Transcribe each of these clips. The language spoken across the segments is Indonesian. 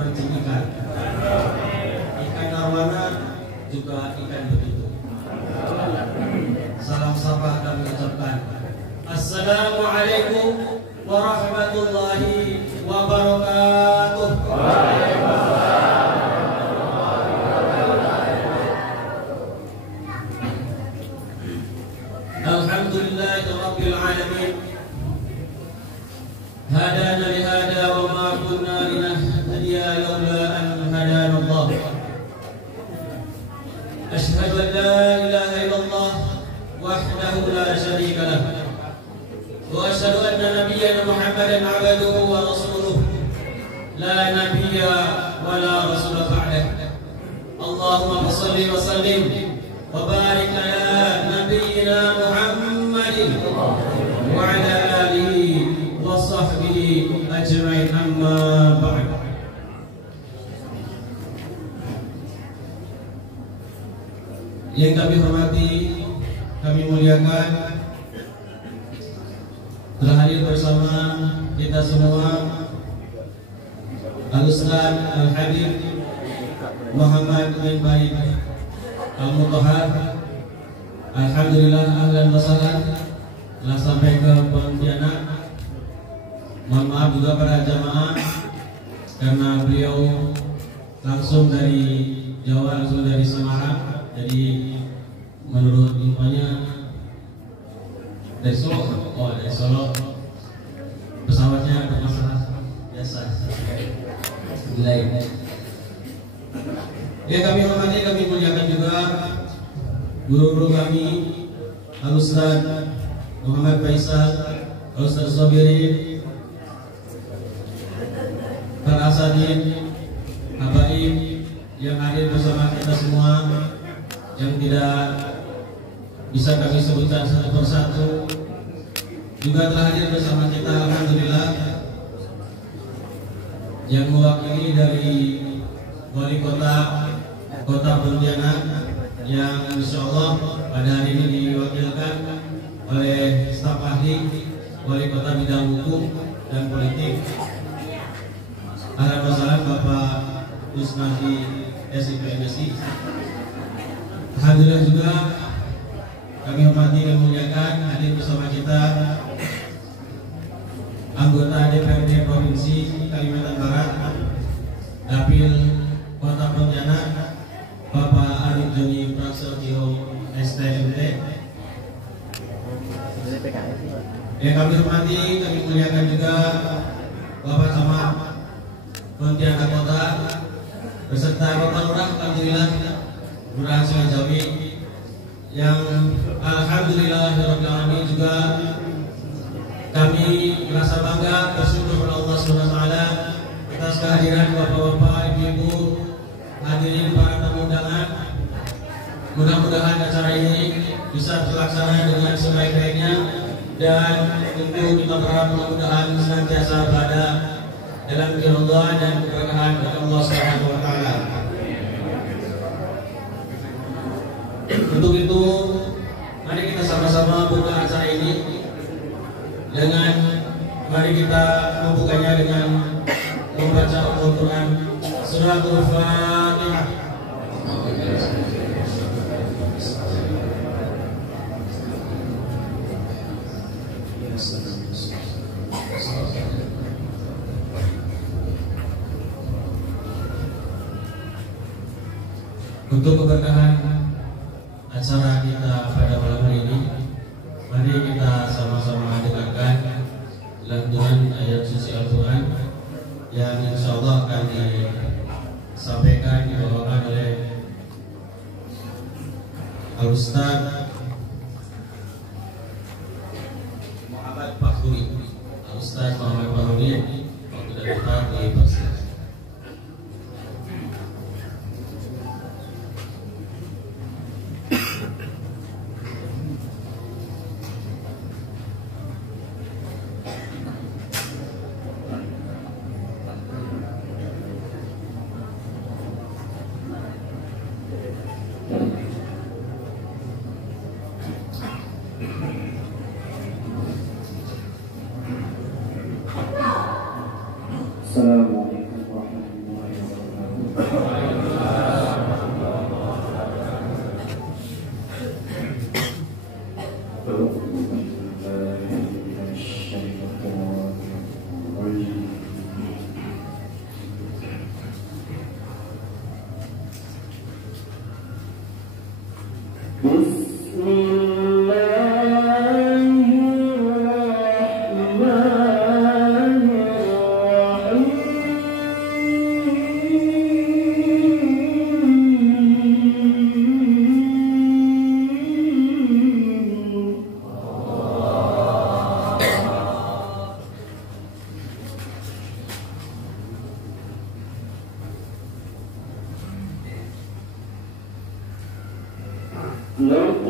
memancing ikan. Ikan arwana juga ikan begitu. Salam sapa kami ucapkan. Assalamualaikum warahmatullahi wabarakatuh. Alhamdulillahirabbil alamin. Hadana li hada wa ma kunna linahtadiya laula an hadana Allah. Ashhadu an la ilaha illallah wahdahu la syarika lah. Wa asyhadu anna nabiyyana Muhammadan 'abduhu wa rasuluhu la nabiyya wa la rasula ba'dah. Allahumma shalli wa sallim wa barik ala nabiyyina Muhammadin wa ala alihi wa sahbihi ajma'in, amma ba'd. Yang kami hormati, kami muliakan, telah hadir bersama kita semua Al-Ustaz Al-Habib Muhammad bin Baik Al-Mutahhar. Alhamdulillah, ahlan wa sahlan, telah sampai ke Pontianak. Mohon maaf juga para jamaah karena beliau langsung dari Jawa, langsung dari Semarang. Jadi menurut infonya dari Solo. Oh, dari Solo. Pesawatnya bermasalah biasa. Gila. Ya, kami hormati, kami muliakan juga guru-guru kami, Al-Ustaz Muhammad Faisal, Al-Ustaz Sabirin, para asatidz, habaib yang hadir bersama kita semua, yang tidak bisa kami sebutkan satu persatu, juga telah hadir bersama kita. Alhamdulillah, yang mewakili dari wali kota Pontianak, yang insyaallah pada hari ini diwakilkan oleh staf ahli wali kota bidang hukum dan politik. Ahlan wa sahlan Bapak Kusnadi SIP MSI. Alhamdulillah juga kami hormati dan muliakan hadir bersama kita anggota DPRD Provinsi Kalimantan Barat, Dapil Kota Pontianak, Bapak Arif Joni Prasetyo STMT. Yang kami hormati, kami muliakan juga Bapak Camat Pontianak Kota beserta Bapak Lurah, alhamdulillah Lurah Sungai Jawi, yang alhamdulillahirabbil alamin juga kami merasa bangga, bersyukur kepada Allah Subhanahu wa taala atas kehadiran bapak-bapak, ibu-ibu, hadirin para tamu undangan. Mudah-mudahan acara ini bisa terlaksana dengan sebaik-baiknya, dan tentu kita berharap mudah-mudahan senantiasa berada dalam ridha dan keberkahan dari Allah Subhanahu wa taala. Untuk itu, mari kita sama-sama buka acara ini dengan, mari kita membukanya dengan membaca Al-Quran, Suratul Fatihah. Untuk keberkahan acara kita pada malam hari ini, mari kita sama-sama dengarkan lantunan ayat suci Al-Quran yang insyaallah akan disampaikan, dibawakan oleh Al-Ustaz Muhammad Fakhruri. Al-Ustaz Muhammad Fakhruri, waktu dan tempat dipersilakan. Assalamualaikum warahmatullahi بعد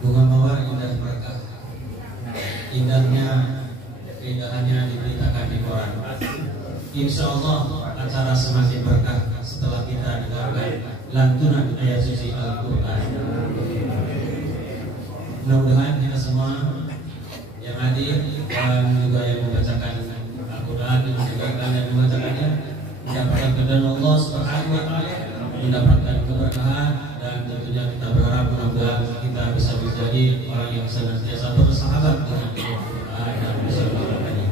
Bunga mawar indah berkah, indahnya keindahannya diberitakan di koran. Insya Allah acara semakin berkah setelah kita dengarkan lantunan ayat suci Al-Quran. Mudah-mudahan kita semua yang hadir dan juga yang membacakan Al-Quran dan mendengarkan dan membacakannya mendapatkan keridhaan Allah Subhanahu wa Ta'ala, mendapatkan keberkahan, dan tentunya kita berharap mudah-mudahan kita bisa menjadi orang yang senantiasa bersahabat dengan Al-Quran dan bisa mengamalkannya.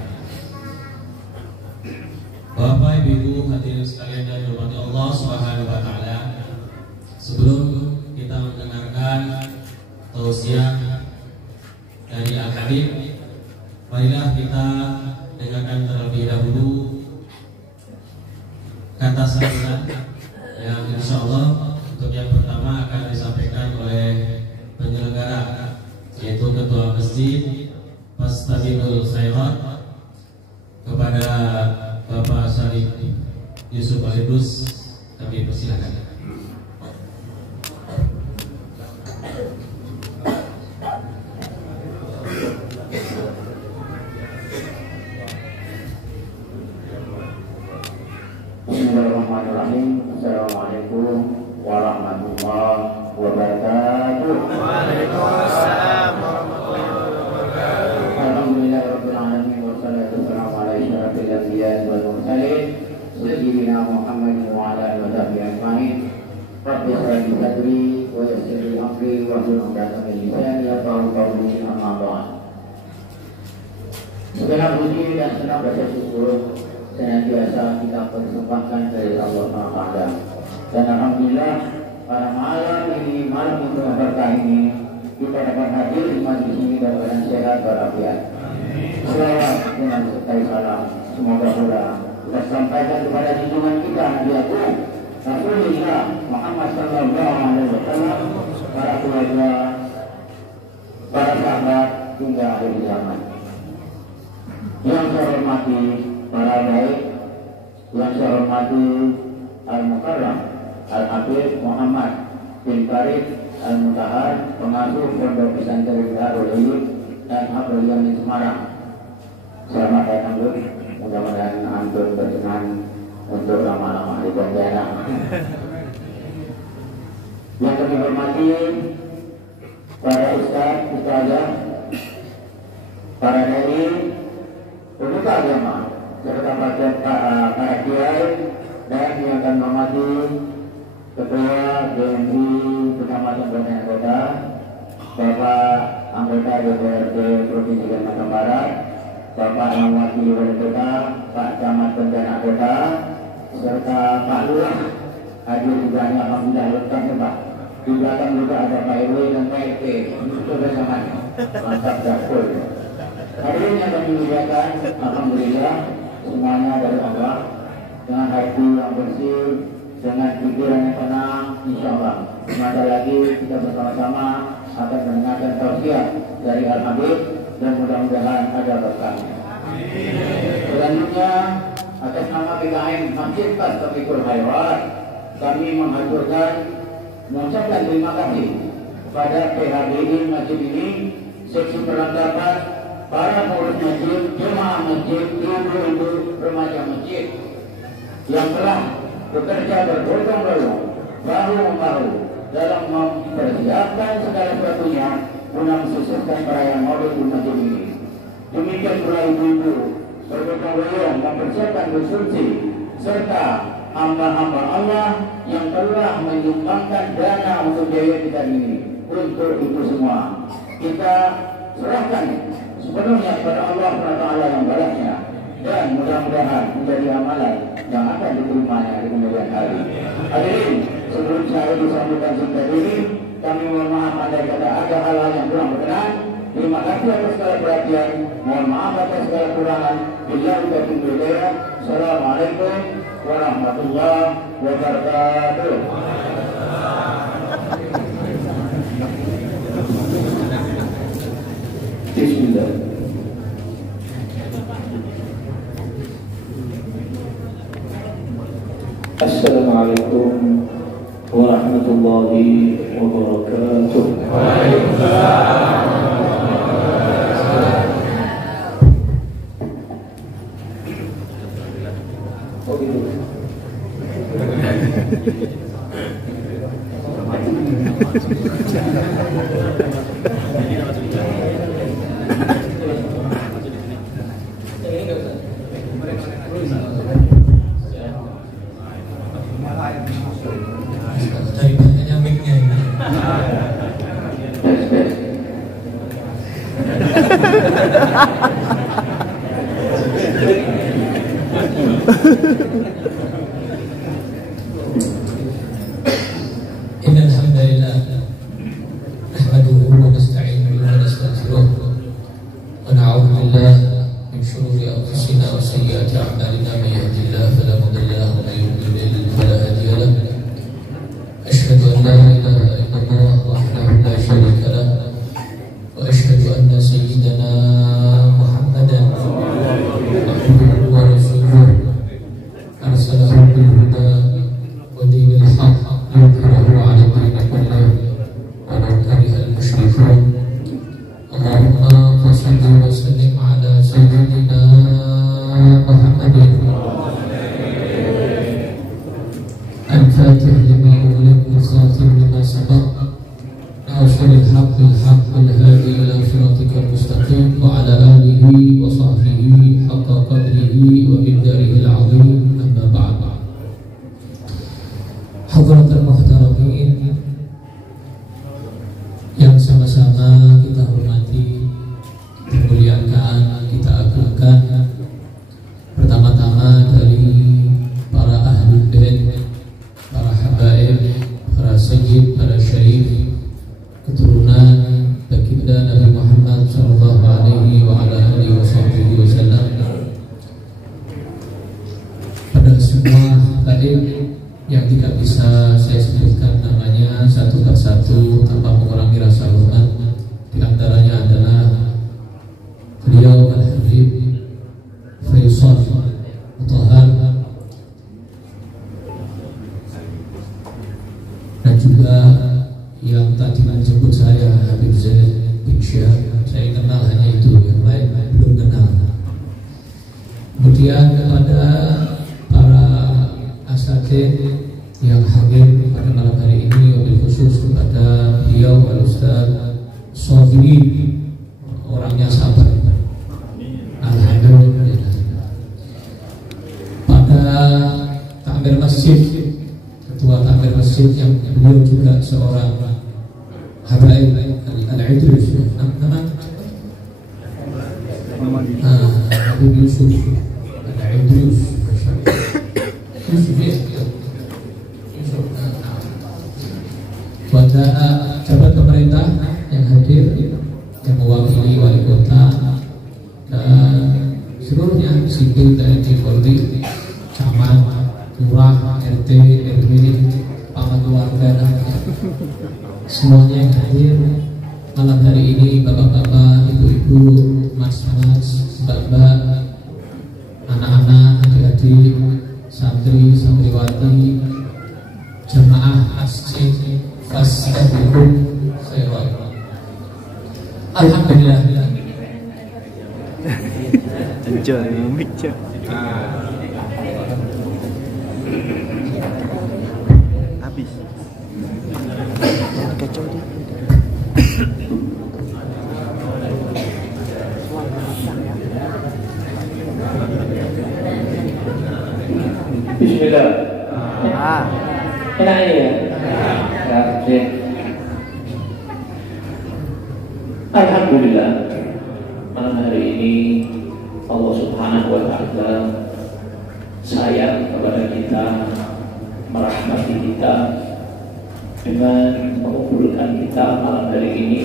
Bapak, Ibu, hadirin sekalian yang dirahmati Allah Subhanahu wa Ta'ala, sebelum kita mendengarkan tausiah dari Al-Habib, marilah kita dengarkan terlebih dahulu kata sambutan yang insya Allah untuk yang pertama akan disampaikan oleh penyelenggara, yaitu Ketua Masjid Fastabiqul Khairat, kepada Bapak Syarif Yusuf Alidus. Kami persilakan. Bismillahirrahmanirrahim. Assalamualaikum warahmatullahi wabarakatuh. Waalaikumsalam warahmatullahi wabarakatuh. Alhamdulillahirabbil alamin wassalatu wassalamu ala asyrafil anbiya'i wal mursalin sayyidina Muhammadin wa ala alihi wa sahbihi ajmain. Rabbi shrah li sadri wa yassir li amri wahlul 'uqdatam min lisani yafqahu qawli, amma ba'd. Segala puji dan senang rasa syukur senantiasa kita persembahkan dari Allah Taala. Dan alhamdulillah pada malam ini, malam yang penuh berkah ini, kita dapat hadir di majlis ini dalam keadaan sehat walafiat. Selawat dengan sertai salam semoga pula kita sampaikan kepada junjungan kita Nabi Agung Rasulullah Muhammad sallallahu alaihi wasallam, para keluarga, para sahabat hingga akhir zaman. Yang saya hormati para baik, yang saya hormati Al-Mukarram Al-Habib Muhammad bin Farid Al-Mutahar, pengasuh Pondok Pesantren Darul Ulum dan Abdul Yamin Semarang. Selamat datang, Bu. Mudah-mudahan antum berkenan untuk lama-lama di Pontianak. Yang kami hormati para ustaz, ustazah, para dai, pemuka agama, serta para kiai, dan yang akan menghormati Ketua DMI Kecamatan Pontianak Kota, Bapak anggota DPRD Provinsi Kalimantan Barat, Bapak yang mewakili Wali Kota, Pak Camat Pontianak Kota, serta Pak Lurah hadir juga, alhamdulillah lengkap ya Pak. Di belakang juga ada Pak RW dan Pak RT, itu bersama, mantap dapur. Hadirin yang kami muliakan, alhamdulillah semuanya dari Allah, dengan hati yang bersih, dengan pikiran yang tenang, insya Allah sebentar lagi kita bersama-sama akan mendengarkan tausiah dari Al-Habib, dan mudah-mudahan ada berkahnya. Selanjutnya atas nama PKM Masjid Tastiqul Khairat, kami mengaturkan mengucapkan terima kasih kepada PHBI masjid ini, seksi perlengkapan, para pengurus masjid, jemaah masjid, ibu-ibu remaja masjid yang telah bekerja bergotong royong, bahu-membahu dalam mempersiapkan segala sesuatunya guna mensukseskan perayaan Maulid di masjid ini. Demikian pula ibu-ibu bergotong royong mempersiapkan konsumsi serta hamba-hamba Allah yang telah menyumbangkan dana untuk biaya kita ini. Untuk itu semua kita serahkan sepenuhnya kepada Allah SWT yang balasnya, dan mudah-mudahan menjadi amalan yang akan diterimanya di kemudian hari. Hadirin, sebelum saya disambutkan singkat ini, kami mohon maaf andai kata ada hal-hal yang kurang berkenan. Terima kasih atas segala perhatian. Mohon maaf atas segala kurangan. Billahi taufiq wal hidayah. Assalamualaikum warahmatullahi wabarakatuh. Bismillah. Assalamualaikum warahmatullahi wabarakatuh. Waalaikumsalam. Oh gitu. Innal hamdalillah nahmaduhu wa nasta'inuhu wa nastaghfiruh wa na'udzu billahi min shururi anfusina wa sayyiati a'malina may yahdihillahu fala mudilla lahu wa may yudlil fala hadiya lahu. Asyhadu an la ilaha illallah wahdahu la syarika lahu wa asyhadu anna sayyidana Muhammadan abduhu wa rasuluh arsalahu bil huda wa dinil haqq yudhhirahu 'ala dini kullihi walau karihal musyrikun. Allahumma shalli wa sallim 'ala sayyidina Muhammadin al-fatih lima ughliq wal khatim lima sabaq nasiril haqqil haqqil hadi ila siratikal mustaqim wa 'ala alihi wa sahbihi haqqa qadrihi wa miqdarihil 'azim. Amma ba'd. Hadratul muhtaramin yang sama-sama kita hormati, kita muliakan, kita agungkan. Pertama-tama dari para ahli bait, para habaib, para sayyid, para syarif, keturunan baginda Nabi Muhammad sallallahu alaihi wa ala alihi wasallam, pada semua habaib yang tidak bisa saya sebutkan namanya satu persatu tanpa mengurangi rasa hormat. Di antaranya adalah beliau Al-Habib Faisal Mutahhar, dan juga yang tadi menjemput saya Habib Zaid bin Syihab. Saya kenal hanya itu, yang lain belum kenal. Kemudian kepada para asatidz yang hadir pada malam hari ini, wabil khusus kepada beliau Al-Ustaz Shafii, orangnya sabar, alhamdulillah. Pada takmir masjid, ketua takmir masjid yang beliau juga seorang habaib Al-Idrus, nama Habib Yusuf Al-Idrus, pada jabat pemerintah yang hadir, yang mewakili wali kota dan seluruhnya, sipil, TNI, Polri, camat, lurah, RT, RW, paman keluarga, semuanya yang hadir malam hari ini, bapak-bapak, ibu-ibu, mas-mas, mbak-mbak, hadirin santri santriwati jemaah masjid Fastabiqul Khairat. Alhamdulillah. Hancur mikir. Habis. Kacau dia. Bismillah. Enak ini ya? Ya, sih. Alhamdulillah. Malam hari ini Allah Subhanahu wa Ta'ala sayang kepada kita, merahmati kita dengan mengumpulkan kita malam hari ini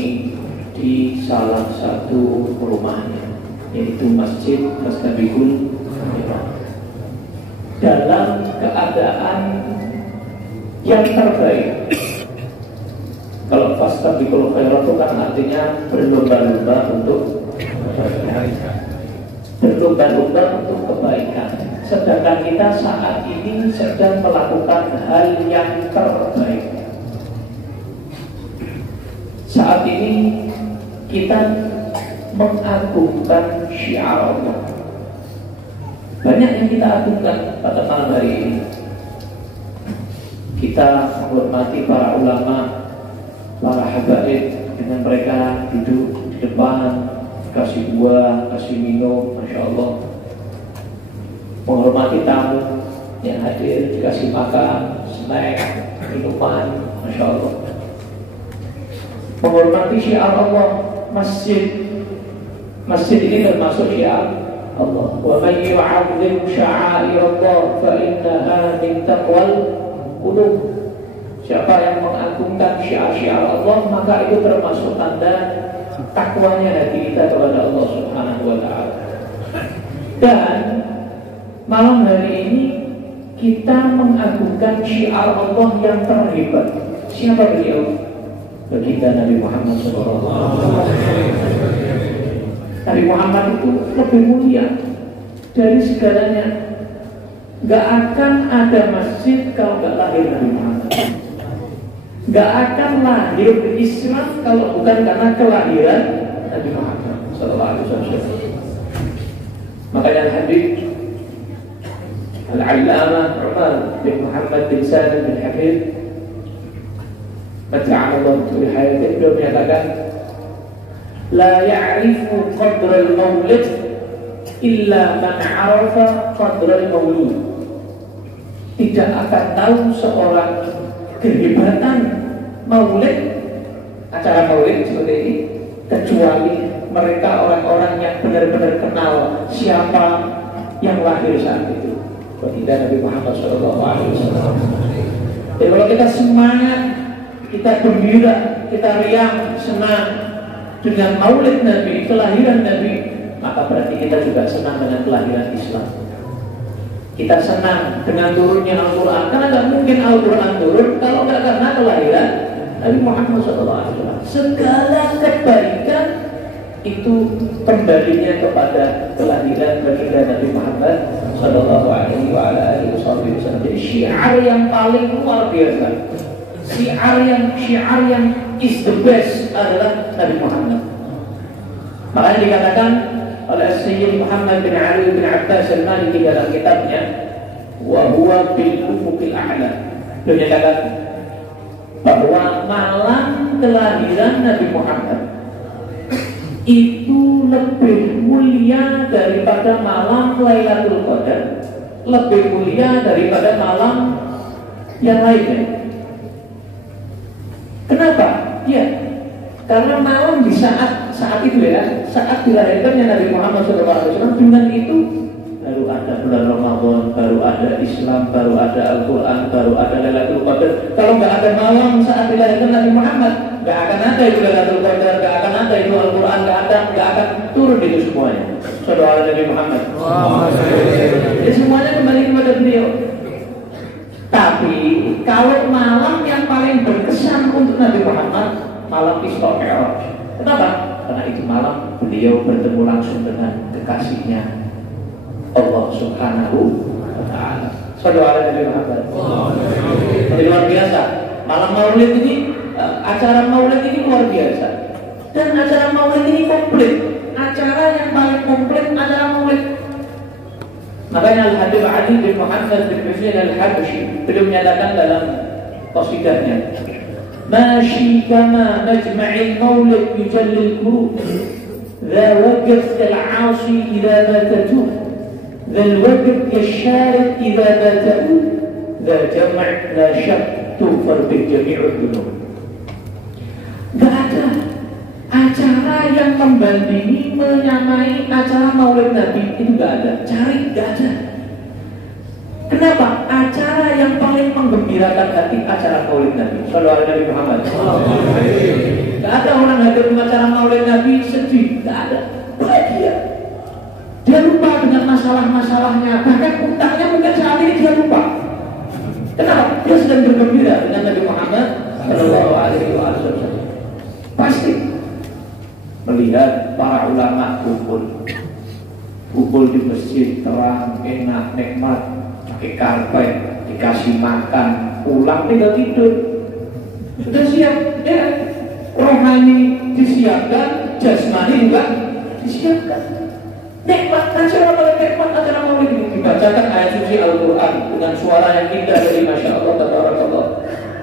di salah satu rumahnya, yaitu Masjid Fastabiqul Khairat, dalam keadaan yang terbaik. Kalau Fastabiqul Khairat itu kan artinya berlomba-lomba untuk kebaikan. Sedangkan kita saat ini sedang melakukan hal yang terbaik. Saat ini kita mengagungkan syiar Allah. Banyak yang kita agungkan pada malam hari ini. Kita menghormati para ulama, para habaib, dengan mereka duduk di depan, kasih buah, kasih minum, Masya Allah. Menghormati tamu yang hadir, dikasih makan, snack, minuman, Masya Allah. Menghormati syiar Allah, masjid. Masjid ini termasuk syiar Allah. Wa man yu'azzim sya'airallah fa innaha min taqwal qulub. Siapa yang mengagungkan syiar-syiar Allah, maka itu termasuk tanda takwanya hati kita kepada Allah Subhanahu wa Ta'ala. Dan malam hari ini kita mengagungkan syiar Allah yang terhebat. Siapa beliau? Baginda Nabi Muhammad SAW. Nabi Muhammad itu lebih mulia dari segalanya. Gak akan ada masjid kalau gak lahir Nabi Muhammad. Gak akan lahir Islam kalau bukan karena kelahiran Nabi Muhammad SAW. Makanya hadis Al-Allamah Umar bin Muhammad bin Salim bin Hafid Mata'amallah di hayatnya, beliau menyatakan, la ya'rifu qadral maulid illa man 'arafa qadral maulud. Tidak akan tahu seorang kehebatan maulid, acara maulid seperti ini, kecuali mereka orang-orang yang benar-benar kenal siapa yang lahir saat itu, baginda Nabi Muhammad SAW. Jadi kalau kita semangat, kita gembira, kita riang, senang dengan maulid Nabi, kelahiran Nabi, maka berarti kita juga senang dengan kelahiran Islam. Kita senang dengan turunnya Al-Quran, karena tidak mungkin Al-Quran turun kalau tidak karena kelahiran Nabi Muhammad SAW. Segala kebaikan itu kembalinya kepada kelahiran baginda Nabi Muhammad SAW. Jadi syiar yang paling luar biasa, syiar yang is the best adalah Nabi Muhammad. Makanya dikatakan oleh Sayyid Muhammad bin Ali bin Abbas al-Maliki dalam kitabnya wa huwa bil ufuqil a'la, beliau menyatakan bahwa malam kelahiran Nabi Muhammad itu lebih mulia daripada malam Lailatul Qadar, lebih mulia daripada malam yang lainnya. Kenapa? Ya, karena malam di saat itu ya, saat dilahirkannya Nabi Muhammad SAW, dengan itu baru ada bulan Ramadan, baru ada Islam, baru ada Al-Quran, baru ada Lailatul Qadar. Kalau nggak ada malam saat dilahirkan Nabi Muhammad, nggak akan ada itu Lailatul Qadar, nggak akan ada itu Al-Quran, nggak akan turun itu semuanya. Saudara Nabi Muhammad. Jadi semuanya kembali kepada beliau. Tapi kalau malam yang paling berkesan untuk Nabi Muhammad, malam Isra Mi'raj. Kenapa? Karena itu malam beliau bertemu langsung dengan kekasihnya Allah Subhanahu wa Saudara Nabi Muhammad. Jadi luar biasa. Malam Maulid ini, acara Maulid ini luar biasa. Dan acara Maulid ini komplit. Acara yang paling komplit acara Maulid. Makanya Al-Habib Ali bin Muhammad bin Hussein Al-Habashi beliau menyatakan dalam qasidahnya, "Mashi kama majma'il maulid yujallil qulub, dha waqf al-'asi idza batatu, dha al-waqf yasharik idza batatu, dha jam' la shak tufar bi jami'ud dunub." Gak ada acara yang membandingi, menyamai acara Maulid Nabi, itu gak ada. Cari, gak ada. Kenapa? Acara yang paling menggembirakan hati acara Maulid Nabi. Sallallahu Nabi Muhammad. Gak ada orang hadir di acara Maulid Nabi sedih, gak ada. Bahagia. Dia lupa dengan masalah-masalahnya, bahkan utangnya mungkin saat ini dia lupa. Kenapa? Dia sedang bergembira dengan Nabi Muhammad Sallallahu Alaihi Wasallam. Pasti melihat para ulama kumpul di masjid, terang, enak, nikmat, pakai karpet, dikasih makan, pulang tinggal tidur. Sudah siap, ya. Rohani disiapkan, jasmani juga disiapkan. Nikmat acara nikmat acara Maulid ini dibacakan ayat suci Al-Quran dengan suara yang indah dari Masya Allah, Tabarakallah.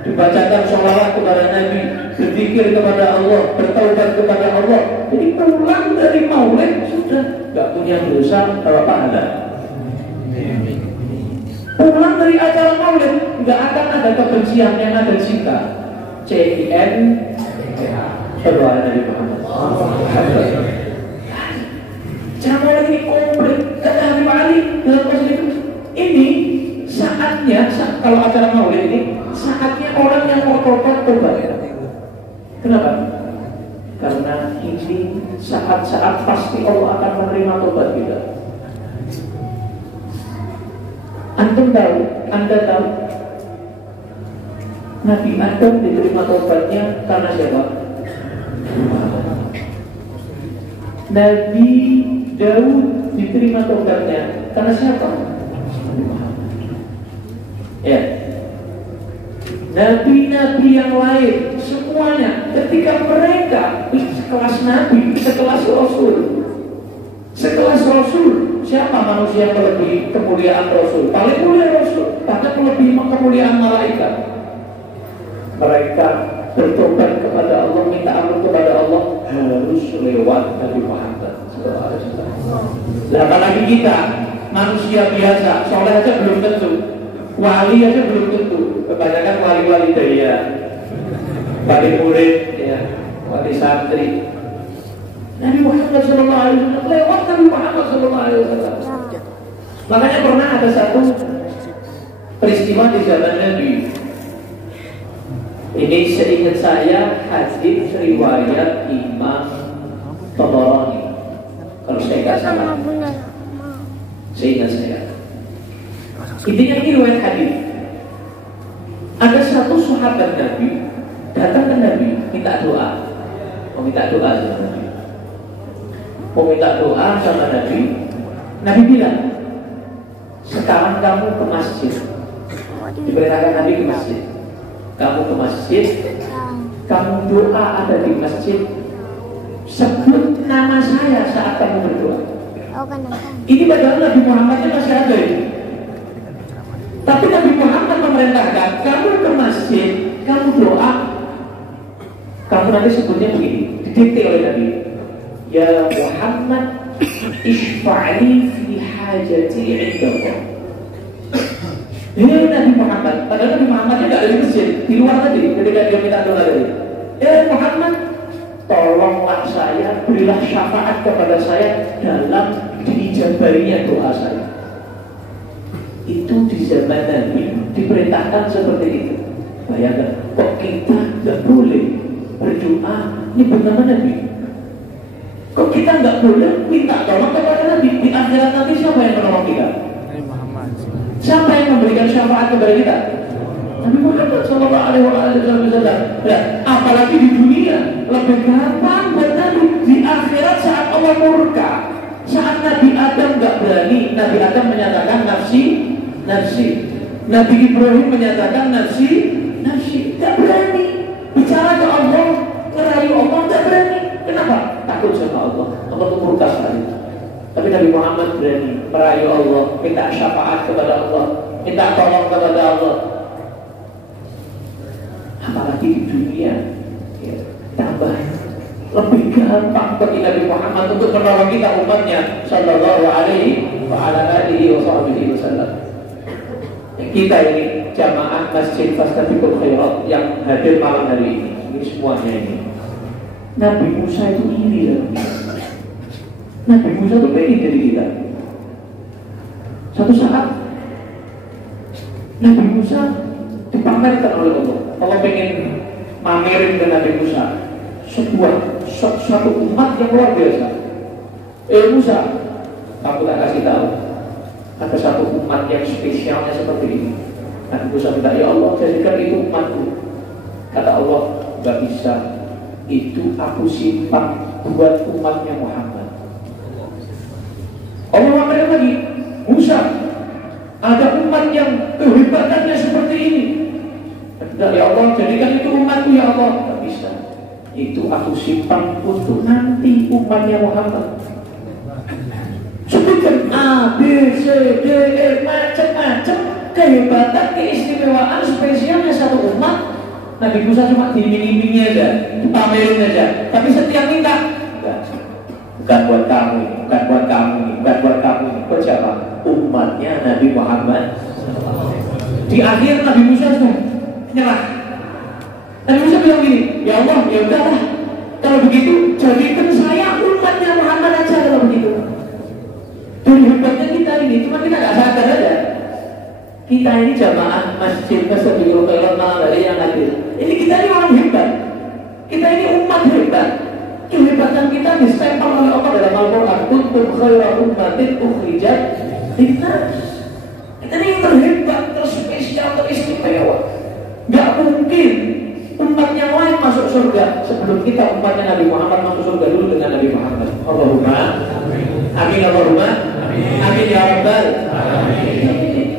Dibacakan sholawat kepada Nabi, berzikir kepada Allah, bertaubat kepada Allah. Jadi pulang dari Maulid sudah gak punya dosa, kalau pahala. Pulang dari acara Maulid gak akan ada kebencian, yang ada cinta. CIN Sallallahu Nabi Muhammad. Acara Maulid ini komplit. Kata Habib Ali dalam posisi ini saatnya, kalau acara Maulid ini saatnya orang yang mau tobat. Kenapa? Karena ini saat-saat pasti Allah akan menerima tobat kita. Antum tahu, Anda tahu, Nabi Adam diterima tobatnya karena siapa? Nabi Daud diterima tobatnya karena siapa? Ya. Nabi-nabi yang lain semuanya ketika mereka sekelas Nabi, sekelas Rasul, siapa manusia yang melebihi kemuliaan Rasul? Paling mulia Rasul, bahkan melebihi kemuliaan malaikat. Mereka bertobat kepada Allah, minta ampun kepada Allah harus lewat Nabi Muhammad. Lah apalagi kita manusia biasa, soleh aja belum tentu, wali aja belum tentu. Kebanyakan wali-wali daya, wali murid, ya, wali santri. Nabi Muhammad SAW lewat Nabi Muhammad SAW. Makanya pernah ada satu peristiwa di zaman Nabi. Ini seingat saya hadis riwayat Imam Tabarani. Kalau saya nggak salah, seingat saya. Intinya ini riwayat hadis. Ada satu sahabat Nabi datang ke Nabi minta doa, mau minta doa sama Nabi. Nabi bilang, sekarang kamu ke masjid. Diperintahkan Nabi ke masjid. Kamu ke masjid, kamu doa ada di masjid. Sebut nama saya saat kamu berdoa. Ini padahal Nabi Muhammadnya masih ada ini. Tapi Nabi Muhammad memerintahkan kamu ke masjid, kamu doa, kamu nanti sebutnya begini, didikte oleh Nabi. Ya Muhammad, ishfa'li fi hajati indallah. Ini Nabi Muhammad, padahal Nabi Muhammadnya tidak ada di masjid, di luar tadi ketika dia minta doa tadi. Ya Muhammad, tolonglah saya, berilah syafaat kepada saya dalam diijabahnya doa saya. Itu di zaman Nabi diperintahkan seperti itu. Bayangkan, kok kita nggak boleh berdoa nyebut nama Nabi? Kok kita nggak boleh minta tolong kepada Nabi? Di akhirat nanti siapa yang menolong kita? Siapa yang memberikan syafaat kepada kita? Nabi Muhammad Sallallahu Alaihi Wasallam. Apalagi di dunia lebih gampang buat Nabi. Di akhirat saat Allah murka, saat Nabi Adam nggak berani, Nabi Adam menyatakan nafsi nafsi. Nabi Ibrahim menyatakan nafsi, nafsi. Tidak berani bicara ke Allah, merayu Allah, tidak berani. Kenapa? Takut sama Allah. Allah itu murka sekali. Tapi Nabi Muhammad berani merayu Allah, minta syafaat kepada Allah, minta tolong kepada Allah. Apalagi di dunia, ya, tambah lebih gampang bagi Nabi Muhammad untuk menolong kita umatnya sallallahu alaihi wasallam. Kita ini jamaah Masjid Fastabiqul Khairat yang hadir malam hari ini semuanya ini. Nabi Musa itu iri dalam kita. Nabi Musa itu pengen dari kita. Satu saat Nabi Musa dipamerkan oleh Allah. Allah pengen mamerin ke Nabi Musa suatu umat yang luar biasa. Musa, aku tak kasih tahu ada satu umat yang spesialnya seperti ini. Nabi Musa minta, ya Allah, jadikan itu umatku. Kata Allah, gak bisa. Itu aku simpan buat umatnya Muhammad. Allah mamerin lagi, Musa, ada umat yang kehebatannya seperti ini. Ya Allah, jadikan itu umatku ya Allah. Tak bisa. Itu aku simpan untuk nanti umatnya Muhammad. Sebutkan A, B, C, D, E, macam-macam kehebatan, keistimewaan spesialnya satu umat. Nabi Musa cuma diiming-imingi aja, dipamerin aja. Tapi setiap minta, bukan buat kamu, bukan buat kamu, bukan buat kamu. Buat siapa? Umatnya Nabi Muhammad. Di akhir Nabi Musa sudah nyerah. Nabi Musa bilang gini, ya Allah, ya udahlah, kalau begitu jadikan saya umatnya Muhammad aja kalau begitu. Dari hebatnya kita ini, cuma kita nggak sadar aja. Kita ini jamaah Masjid Fastabiqul Khairat malam hari yang hadir. Ini kita ini orang hebat. Kita ini umat hebat. Kehebatan kita distempel oleh Allah dalam Al-Quran. Kuntum khairu ummatin ukhrijat linnas. Kita ini yang terhebat, terspesial, teristimewa. Gak mungkin umat yang lain masuk surga sebelum kita umatnya Nabi Muhammad masuk surga dulu dengan Nabi Muhammad. Allahumma amin, Allahumma amin ya rabbal alamin.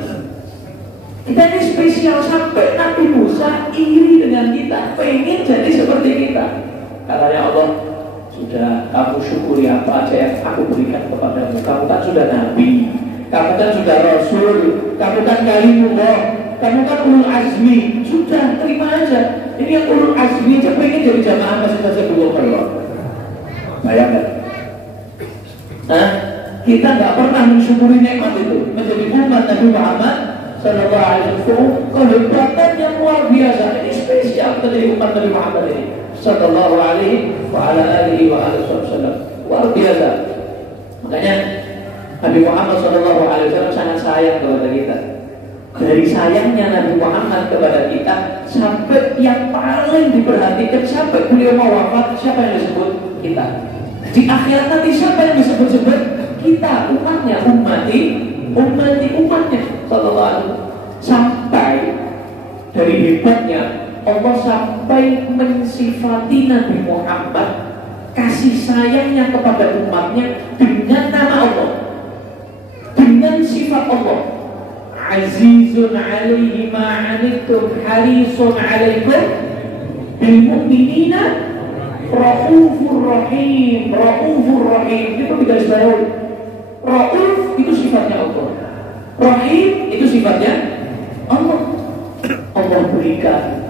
Kita ini spesial sampai Nabi Musa iri dengan kita, pengen jadi seperti kita. Katanya Allah, sudah kamu syukuri apa aja yang aku berikan kepadamu. Kamu kan sudah Nabi, kamu kan sudah Rasul, kamu kan Kalimullah, kamu kan ulul azmi. Sudah, terima aja. Ini yang ulul azmi aja pengen jadi jamaah masing-masing dulu perlu. Bayangkan. Nah, kita nggak pernah mensyukuri nikmat itu menjadi umat Nabi Muhammad sallallahu alaihi wasallam. Kehebatan yang luar biasa. Ini spesial menjadi umat Nabi Muhammad ini sallallahu alaihi wasallam. Luar biasa. Makanya Nabi Muhammad sallallahu alaihi wasallam sangat sayang kepada kita. Dari sayangnya Nabi Muhammad kepada kita sampai yang paling diperhatikan sampai beliau mau wafat, siapa yang disebut? Kita. Di akhirat nanti siapa yang disebut-sebut? Kita, umatnya, umatnya sallallahu alaihi wasallam. Sampai dari hebatnya Allah sampai mensifati Nabi Muhammad kasih sayangnya kepada umatnya dengan nama Allah, dengan sifat Allah. Azizun alaihi ma'anittum harisun alaikum bil mu'minina raufur rahim. Raufur rahim itu tidak disebut. Rauf itu sifatnya Allah, Rahim itu sifatnya Allah. Allah berikan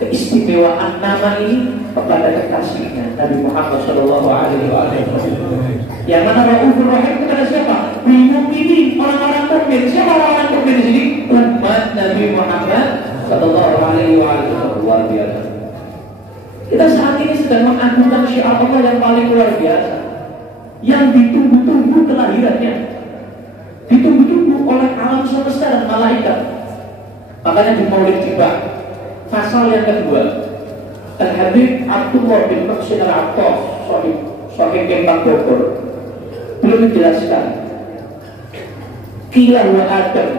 keistimewaan nama ini kepada kekasihnya Nabi Muhammad sallallahu alaihi wasallam. Yang mana Raufur Rahim kepada siapa? Mu'minin, orang-orang mukmin. Siapa orang-orang mukmin di sini? Umat Nabi Muhammad sallallahu alaihi wasallam. Luar biasa. Kita saat ini sedang mengagungkan syiar Allah yang paling luar biasa, yang ditunggu-tunggu kelahirannya, ditunggu-tunggu oleh alam semesta dan malaikat. Makanya di Maulid Tiba pasal yang kedua, Al-Habib Abdullah bin Muhsin Al-Attas Sahih Kembang Bogor belum menjelaskan Qila wa Adam.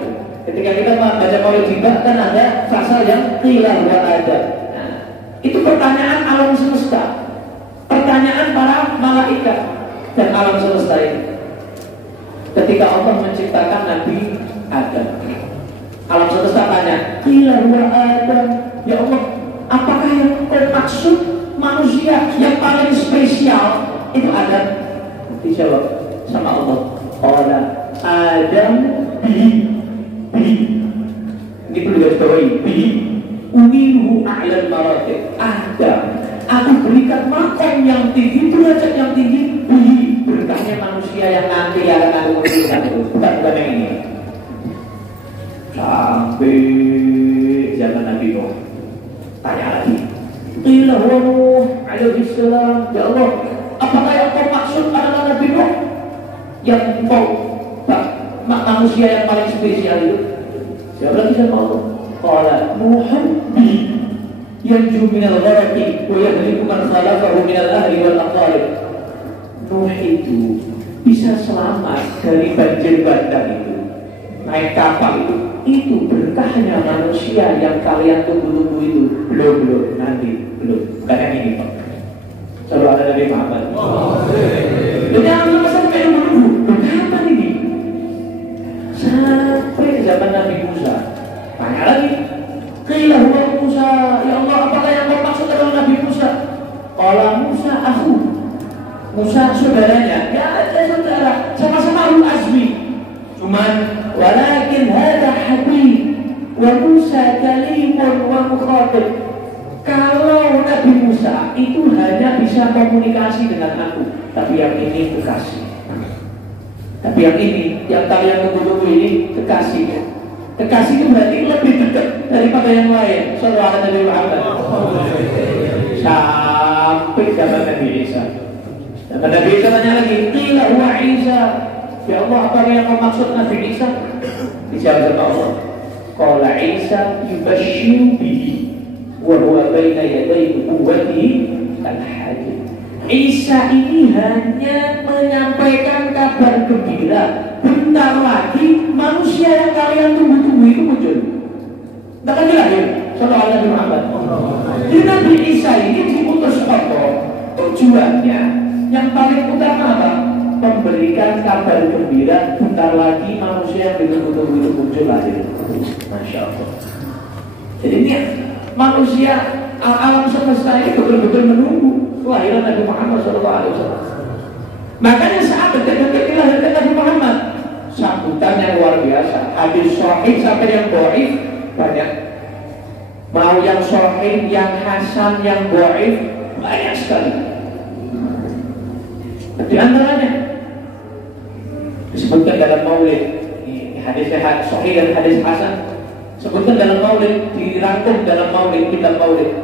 Ketika kita membaca Maulid Tiba kan ada pasal yang Qila wa Adam. Nah, itu pertanyaan alam semesta, pertanyaan para malaikat dan alam semesta ini. ketika Allah menciptakan Nabi Adam. Alam semesta tanya, "Qila huwa Adam." Ya Allah, apakah yang kau maksud manusia yang paling spesial itu Adam? Dijawab sama Allah, "Qala Adam bi." Ini perlu garis bawahi, bi unihu a'lal maratib. Adam, aku berikan makom yang tinggi, derajat yang tinggi, bi berkahnya manusia yang nanti akan aku berikan itu, bukan yang ini. Sampai zaman Nabi Nuh, tanya lagi, "Qila huwa Nuh alaihi salam." Ya Allah, apakah yang kau maksud adalah Nabi Nuh yang kau manusia yang paling spesial itu? Siapa lagi sama Allah? Qala Nuhun bi yanju minal gharaqi wa yahliku man khalafahu minal ahli wal aqarib. Nuh itu bisa selamat dari banjir bandang itu, naik kapal itu berkahnya manusia yang kalian tunggu-tunggu itu. Belum nanti belum, bukan yang ini Pak. Selalu ada dari Muhammad. Jadi Allah sampai menunggu kapan ini? Sampai zaman Nabi Musa. Tanya lagi, "Qila huwa Musa." Ya Allah, apakah yang kau maksud adalah Nabi Musa? Qala Musa aku. Musa saudaranya. Ya ada saudara, sama-sama ulul azmi. Cuman walakin hadza habib wa Musa kalimun wa mukhatib. Kalau Nabi Musa itu hanya bisa komunikasi dengan aku, tapi yang ini kekasih. Tapi yang ini, yang kalian tunggu-tunggu ini kekasih. Kekasih itu berarti lebih dekat daripada yang lain. Sallallahu alaihi wasallam. Sampai zaman Nabi Isa. Dan Nabi Isa tanya lagi, "Qila huwa Isa." Ya Allah, apa yang maksud Nabi Isa? Dijawab sama Allah, "Qala Isa yubashshiru bihi wa huwa baina yaday nubuwwatihi kal-hajj." Isa ini hanya menyampaikan kabar gembira. Bentar lagi manusia yang kalian tunggu-tunggu itu muncul. Tidak lagi lahir. Sallallahu alaihi Muhammad. Jadi Nabi Isa ini diutus Allah. Tujuannya yang paling utama apa? Memberikan kabar gembira. Bentar lagi manusia yang ditunggu-tunggu itu muncul lahir. Masya Allah. Jadi ini manusia alam semesta ini betul-betul menunggu kelahiran Nabi Muhammad SAW. Makanya saat dekat-dekat dilahirkan Nabi Muhammad, sambutan yang luar biasa. Hadis sahih sampai yang dhaif banyak. Mau yang sahih, yang hasan, yang dhaif banyak sekali. Di antaranya disebutkan dalam Maulid, hadis sahih dan hadis hasan. Sebutkan dalam Maulid, dirangkum dalam Maulid, kitab Maulid.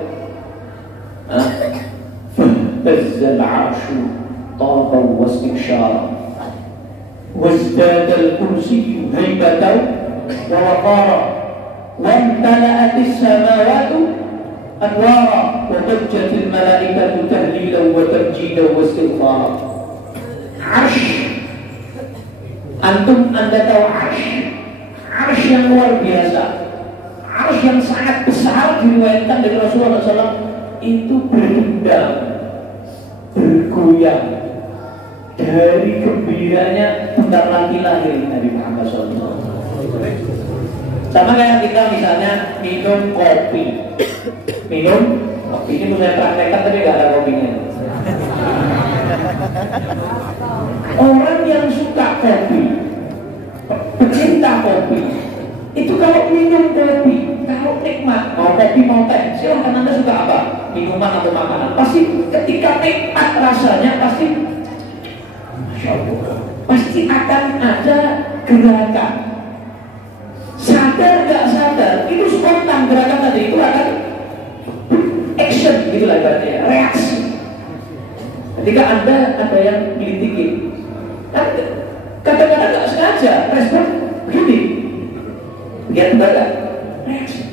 Fazzal arshu طاقا واستبشارا وازداد الكرسي هيبة ووقارا وامتلأت السماوات أنوارا وضجت الملائكة تهليلا وتمجيدا واستغفارا. عرش antum anda tahu arsh yang luar biasa, arsh yang sangat besar diriwayatkan dari Rasulullah SAW itu berendam, bergoyang dari gembiranya bentar lagi lahir Nabi Muhammad SAW. Sama kayak kita misalnya minum kopi, ini mau saya praktekkan tapi nggak ada kopinya. Orang yang suka kopi, pecinta kopi, itu kalau minum kopi, kalau nikmat, mau kopi mau teh, silahkan anda suka apa, minuman atau makanan, pasti ketika nikmat rasanya pasti, Masya Allah, pasti akan ada gerakan. Sadar nggak sadar, itu spontan gerakan tadi itu akan action, gitulah ibaratnya, reaksi. Ketika ada yang gelitikin, kadang-kadang nggak sengaja respon begini, lihat badan, reaksi.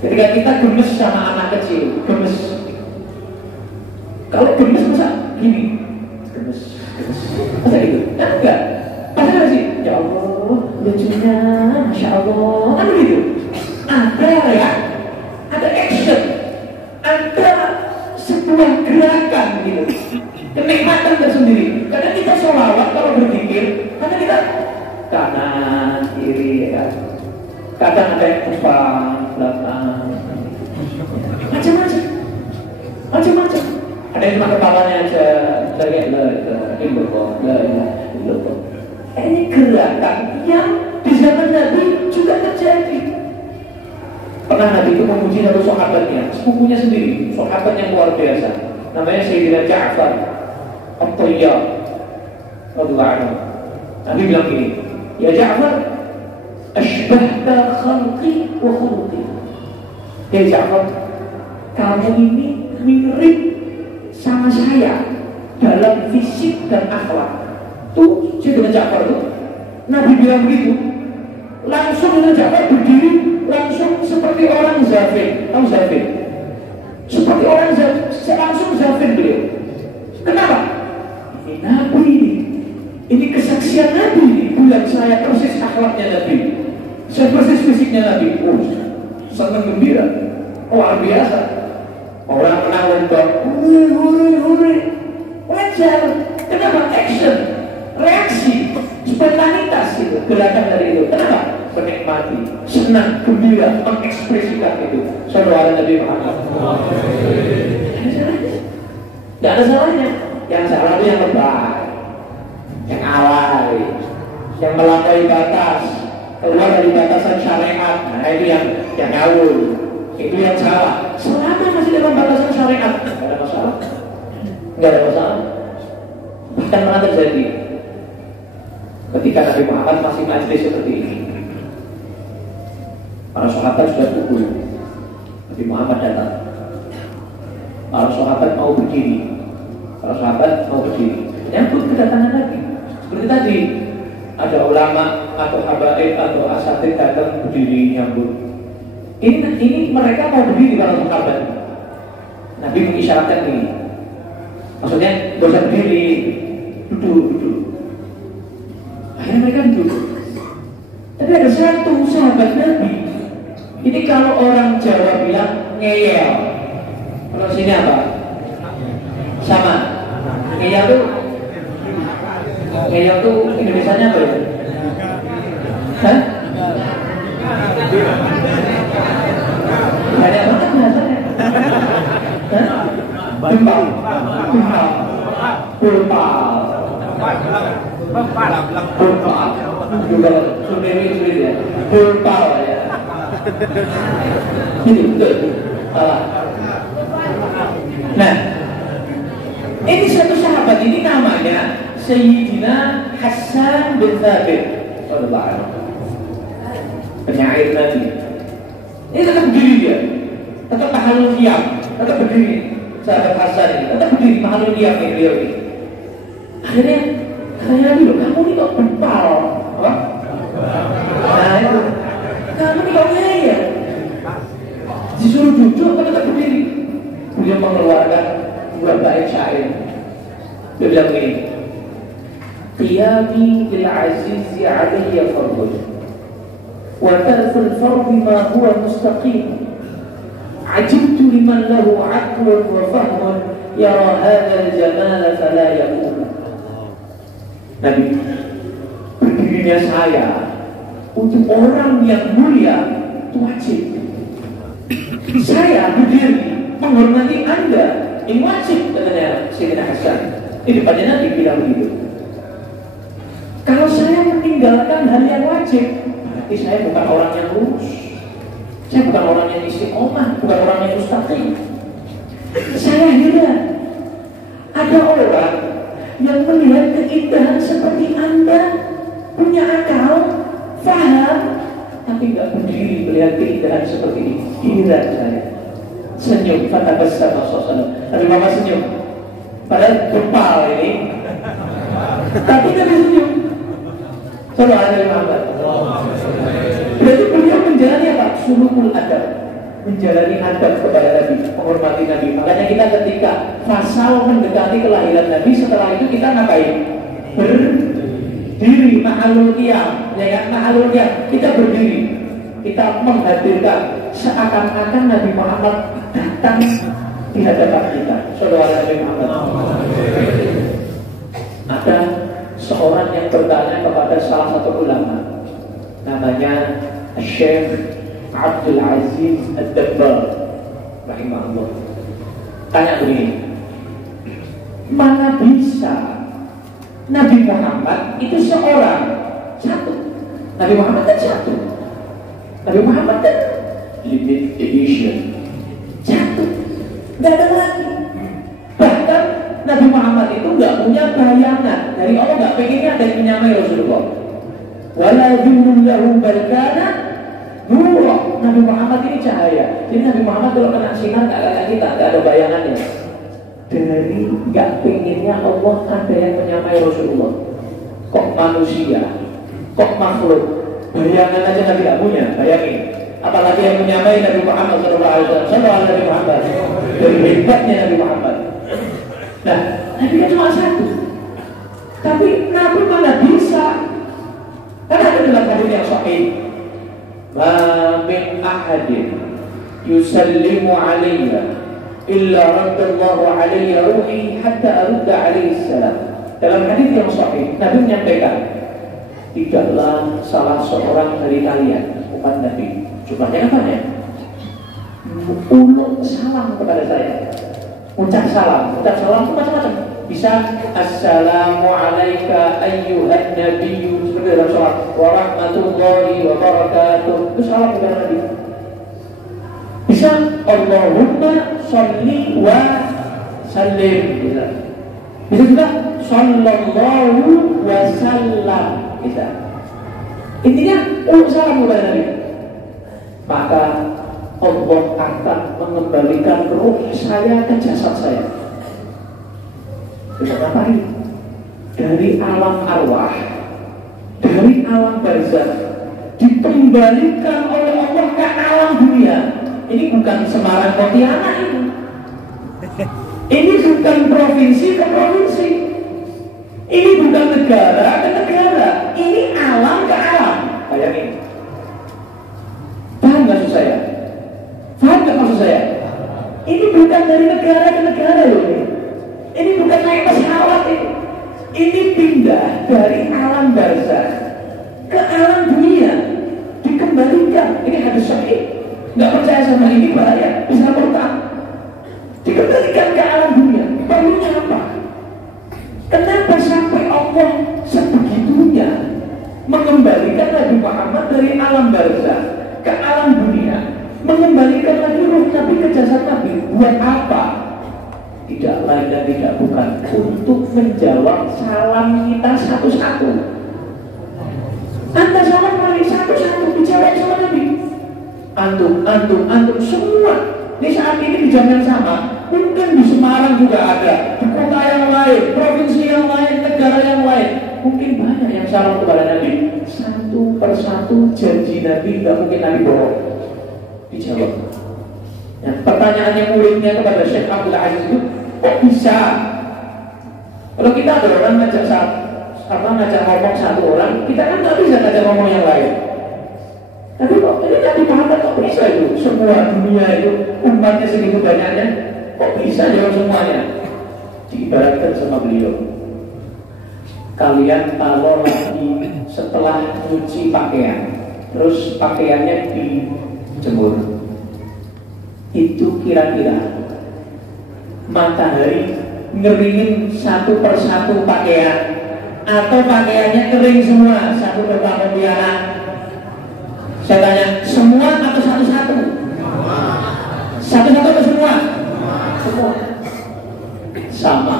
Ketika kita gemes sama anak kecil, gemes. Kalau gemes masa gini, gemes, masa gitu? Kan enggak. Padahal sih, ya Allah, lucunya, Masya Allah, kan begitu. Ada ya, ada action, ada sebuah gerakan gitu, kenikmatan tersendiri. Karena kita sholawat kalau berzikir, karena kita kanan, kiri, ya kan. Kadang ada yang depan, belakang, macam-macam. Ada yang cuma kepalanya aja, kayak ini gerakan yang di zaman Nabi juga terjadi. Pernah Nabi itu memuji satu sahabatnya, sepupunya sendiri, sahabat yang luar biasa, namanya Sayyidina Ja'far At-Tayyar radhiyallahu anhu. Nabi bilang gini, ya Ja'far, ashbahta khalqi wa khuluqi. Ya Ja'far, kamu ini mirip sama saya dalam fisik dan akhlak. Tuh, Sayyidina Ja'far tuh, Nabi bilang begitu, langsung Sayyidina Ja'far berdiri, langsung seperti orang zafir. Tahu zafir? Seperti orang zafir, langsung zafir beliau. Kenapa? Ini Nabi ini kesaksian Nabi ini. Bilang saya persis akhlaknya Nabi, saya persis fisiknya Nabi. Oh, sangat gembira, luar biasa. Orang menang lomba, huri, wajar. Kenapa? Action, reaksi, spontanitas itu, gerakan dari itu. Kenapa? Menikmati, senang, gembira, mengekspresikan itu. Saudara Nabi Muhammad. Tidak ada salahnya. Yang salah itu yang lebay, yang alay, yang melampaui batas, keluar dari batasan syariat. Nah itu yang ngawur, itu yang salah. Selama masih dalam batasan syariat, tidak ada masalah. Tidak ada masalah. Bahkan pernah terjadi ketika Nabi Muhammad masih majlis seperti ini. Para sahabat sudah kumpul. Nabi Muhammad datang. Para sahabat mau berdiri. Menyambut kedatangan Nabi. Seperti tadi, ada ulama atau habaib atau asatid datang berdiri nyambut. Ini mereka mau berdiri para sahabat. Nabi mengisyaratkan ini. Maksudnya, gak usah berdiri, duduk. Akhirnya mereka duduk. Tapi ada satu sahabat Nabi. Ini kalau orang Jawa bilang ngeyel. Kalau sini apa? Sama. Ngeyel tuh Indonesianya apa ya? Hah? Banyak banget bahasanya. Hah? Bempal. Juga sulit ya. Bempal ya. Ini betul. Nah, ini satu sahabat ini namanya Sayyidina Hasan bin Thabit radhiyallahu anhu, penyair Nabi. Ini tetap berdiri dia, tetap tahalul qiyam, tetap berdiri. Sahabat Hasan ini tetap berdiri tahalul qiyam nih beliau ini. Akhirnya Nabi loh, kamu ini kok bempal, apa? Nah itu, kamu ini kok ngeyel. Disuruh duduk tapi tetap berdiri. Beliau mengeluarkan dua bait syair. Dia bilang begini, qiyami bil azizi alayya fardun wa tarful fardi ma huwa mustaqim ajibtu liman lahu aqlun wa fahmun yara hadha al-jamal fala yaqum. Nabi, berdirinya saya untuk orang yang mulia itu wajib. Saya berdiri menghormati Anda, ini wajib, katanya Sayyidina Hasan. Ini depannya Nabi bilang begitu. Kalau saya meninggalkan hal yang wajib, berarti saya bukan orang yang lurus, saya bukan orang yang istiqomah, bukan orang yang mustaqim. Saya heran, ada orang yang melihat keindahan seperti Anda, punya akal, faham, tapi nggak berdiri melihat keindahan seperti ini. Heran saya. Senyum, fatabas sama sosok. Tapi mama senyum. Padahal bempal ini. Tapi Nabi senyum. Saudara Nabi Muhammad. Berarti beliau menjalani apa? Sulukul adab. Menjalani adab kepada Nabi, menghormati Nabi. Makanya kita ketika fasal mendekati kelahiran Nabi, setelah itu kita ngapain? Berdiri, ma'alul qiyam. Ya kan? Ma'alul qiyam. Kita berdiri. Kita menghadirkan seakan-akan Nabi Muhammad datang di hadapan kita. Saudara Nabi Muhammad. Ada seorang yang bertanya kepada salah satu ulama, namanya Syekh Abdul Aziz Ad-Dabbar rahimahullah. Tanya begini, mana bisa Nabi Muhammad itu seorang, satu. Nabi Muhammad kan satu. Nabi Muhammad kan limited edition, satu. Gak ada lagi. Bahkan Nabi Muhammad itu gak punya bayangan dari Allah, gak pengennya ada yang menyamai Rasulullah. Wala dhullahu balkana nurah. Nabi Muhammad ini cahaya. Jadi Nabi Muhammad kalau kena sinar gak kayak kita, gak ada bayangannya. Dari gak pengennya Allah ada yang menyamai Rasulullah. Kok manusia, kok makhluk, bayangan aja Nabi gak punya, bayangin. Apalagi yang menyamai Nabi Muhammad SAW. Sallallahu Nabi Muhammad. Dari hebatnya Nabi Muhammad. Nah, Nabi kan cuma satu. Tapi Nabi mana bisa? Karena ada dalam hadis yang sahih, ma min ahadin yusallimu alayya illa raddallahu alayya ruhi hatta arudda alayhi salam. Dalam hadis yang sahih, Nabi menyampaikan, tidaklah salah seorang dari kalian, umat Nabi, jumlahnya apa ya? Uluk salam kepada saya. Ucap salam itu macam-macam. Bisa assalamu alayka ayyuhan nabiyyu, seperti dalam sholat, wa rahmatullahi wa barakatuh, itu salam kepada Nabi. Bisa Allahumma sholli wa sallim, bisa juga sallallahu wa sallam, bisa. Intinya salam kepada Nabi. Maka Allah akan mengembalikan ruh saya ke jasad saya. Kita ngapain? Dari alam arwah, dari alam barzakh, dikembalikan oleh Allah ke alam dunia. Ini bukan Semarang Pontianak ini. Ini bukan provinsi ke provinsi. Ini bukan negara ke negara. Ini alam ke alam. Bayangin. Paham gak maksud saya? Paham gak maksud saya? Ini bukan dari negara ke negara loh ini. Ini bukan naik pesawat ini. Ini pindah dari alam barzakh ke alam dunia, dikembalikan. Ini hadis sahih. Nggak percaya sama ini bahaya, bisa murtad. Dikembalikan ke alam dunia. Perlunya apa? Kenapa sampai Allah sebegitunya mengembalikan Nabi Muhammad dari alam barzakh ke alam dunia, mengembalikan lagi ruh Nabi ke jasad Nabi? Buat apa? Tidak lain dan tidak bukan untuk menjawab salam kita satu-satu. Anda salam kali satu-satu dijawab sama Nabi. Antum semua. Di saat ini di jam yang sama, mungkin di Semarang juga ada, di kota yang lain, provinsi yang lain, negara yang lain, mungkin banyak yang salam kepada Nabi. Satu persatu janji Nabi, tidak mungkin Nabi bohong. Dijawab. Nah, pertanyaannya muridnya kepada Syekh Abdul Aziz itu, kok bisa? Kalau kita ada orang ngajak ngomong satu orang, kita kan nggak bisa ngajak ngomong yang lain. Tapi kok ini Nabi Muhammad kok bisa itu? Semua dunia itu umatnya segitu banyaknya, kok bisa jawab semuanya? Diibaratkan sama beliau. Kalian kalau lagi setelah cuci pakaian, terus pakaiannya dijemur, itu kira-kira matahari ngeringin satu persatu pakaian atau pakaiannya kering semua satu persatu piala? Saya tanya, semua atau satu-satu? Satu-satu atau semua? Semua. Sama.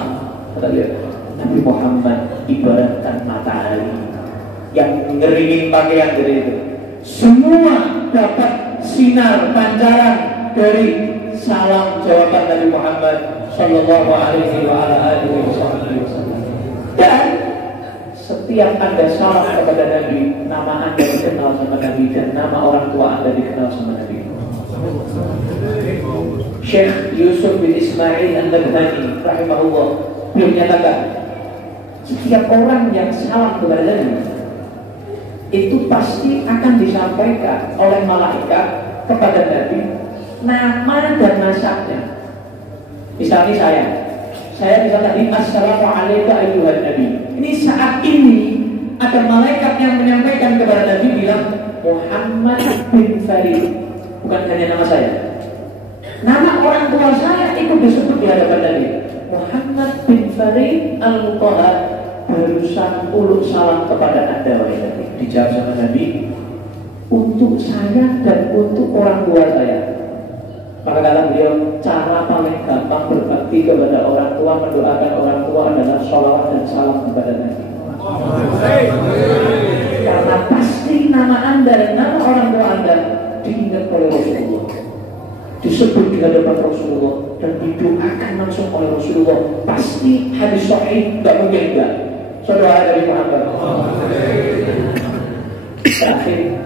Kata dia, Nabi Muhammad ibaratkan matahari yang ngeringin pakaian dari itu. Semua dapat sinar pancaran dari salam jawaban Nabi Muhammad Sallallahu Alaihi Wasallam. Dan setiap Anda salam kepada Nabi, nama Anda dikenal sama Nabi dan nama orang tua Anda dikenal sama Nabi. Syekh Yusuf bin Ismail An-Nabhani rahimahullah beliau menyatakan, setiap orang yang salam kepada Nabi itu pasti akan disampaikan oleh malaikat kepada Nabi nama dan nasabnya. Misalnya saya bisa tadi assalamualaikum ayyuhan nabi. Ini saat ini ada malaikat yang menyampaikan kepada Nabi bilang Muhammad bin Farid, bukan hanya nama saya. Nama orang tua saya ikut disebut di hadapan Nabi. Muhammad bin Farid al-Mutahha barusan uluk salam kepada Anda wahai Nabi. Dijawab sama Nabi, untuk saya dan untuk orang tua saya. Maka kata beliau, cara paling gampang berbakti kepada orang tua, mendoakan orang tua adalah sholawat dan salam kepada Nabi. Karena pasti nama Anda dan nama orang tua Anda diingat oleh Rasulullah, disebut di hadapan Rasulullah dan didoakan langsung oleh Rasulullah. Pasti hadis sahih, nggak mungkin enggak. Saudara dari Muhammad. Terakhir,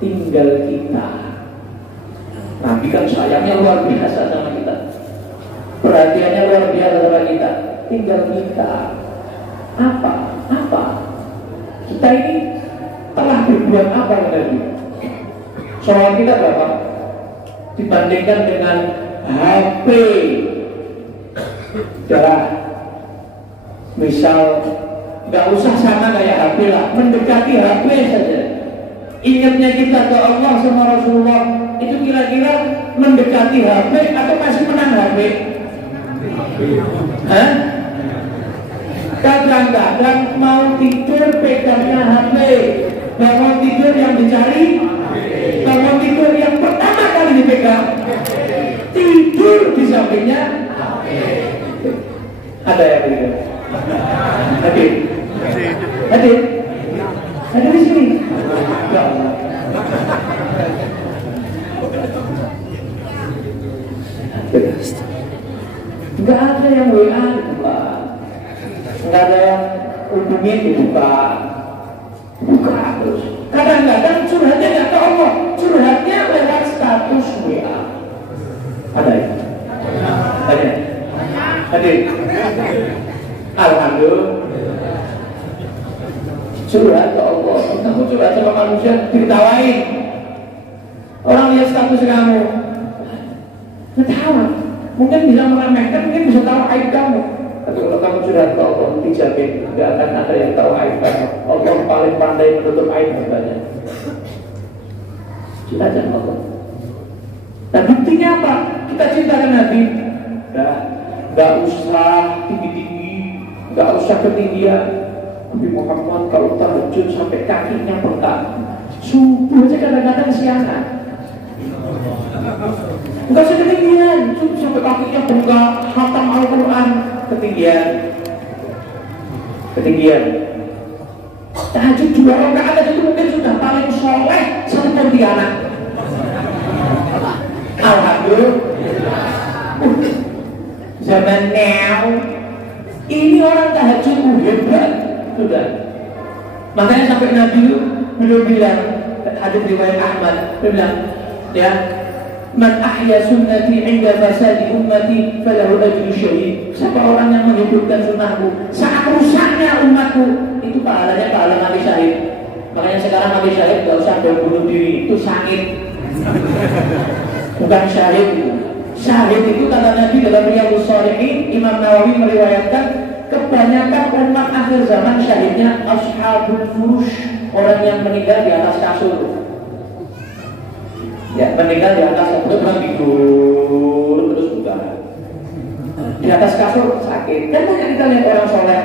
tinggal kita. Nabi kan sayangnya luar biasa sama kita, perhatiannya luar biasa sama kita. Tinggal kita. Apa? Kita ini telah berbuat apa Nabi? Soal kita berapa? Dibandingkan dengan HP. Jalan. Misal nggak usah sama kayak HP lah, mendekati HP saja. Ingatnya kita ke Allah sama Rasulullah itu kira-kira mendekati HP atau masih menang HP? Hah? Kadang-kadang mau tidur pegangnya HP, bangun tidur yang dicari, bangun tidur yang pertama kali dipegang, tidur di sampingnya. Ada yang begitu? Ada di sini. Enggak ada yang WA dibuka, enggak ada yang hubungin dibuka terus. Kadang-kadang curhatnya nggak ke Allah, curhatnya lewat status WA. Ada ya? Hadir. Alhamdulillah. Curhat ke Allah. Kamu curhat sama manusia ditawain. Orang lihat status kamu, ketawa. Mungkin bisa meremehkan, mungkin bisa tahu aib kamu. Tapi kalau kamu curhat ke Allah, dijamin tidak akan ada yang tahu aib kamu. Allah paling pandai menutup aib hambanya. Curhat sama Allah. Dan buktinya apa? Kita cintakan Nabi. Gak usah tinggi-tinggi, gak usah ketinggian. Nabi Muhammad kalau tahajud sampai kakinya bengkak, subuh aja kadang-kadang siangan. Enggak usah ketinggian, sampai kakinya bengkak, khatam Al-Quran, ketinggian. Tahajud 2 rakaat aja itu mungkin sudah paling soleh satu pontianak. Alhamdulillah. Zaman now ini orang tahajud hebat sudah. Makanya sampai Nabi beliau bilang, hadis riwayat Ahmad, dia bilang, ya, man ahya sunnati 'inda fasadi ummati falahu ajru syahid. Siapa orang yang menghidupkan sunnahku saat rusaknya umatku, itu pahalanya pahala mati syahid. Makanya sekarang mati syahid gak usah bunuh diri, itu sakit. Bukan syahid itu. Syahid itu kata Nabi dalam Riyadhus Shalihin, Imam Nawawi meriwayatkan kebanyakan umat akhir zaman syahidnya ashabul furush, orang yang meninggal di atas kasur. Ya, meninggal di atas kasur, bukan tidur terus bukan. Di atas kasur sakit. Dan banyak kita lihat orang soleh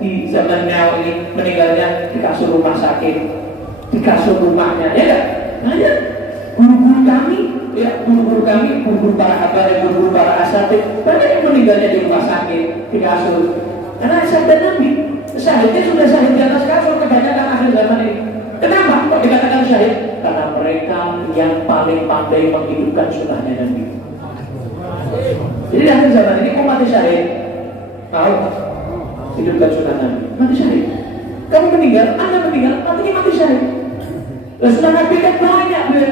di zaman now ini meninggalnya di kasur rumah sakit, di kasur rumahnya, ya kan? Banyak guru-guru kami, ya guru-guru kami, guru-guru para habaib, guru-guru para asatid, banyak yang meninggalnya di rumah sakit, di kasur. Karena sabda Nabi, syahidnya sudah syahid di atas kasur kebanyakan akhir zaman ini. Kenapa kok dikatakan syahid? Karena mereka yang paling pandai menghidupkan sunnahnya Nabi. Jadi di akhir zaman ini kok mati syahid? Tahu? Hidupkan sunnah Nabi, mati syahid. Kamu meninggal, Anda meninggal, matinya mati syahid. Lah sunnah Nabi kan banyak, biar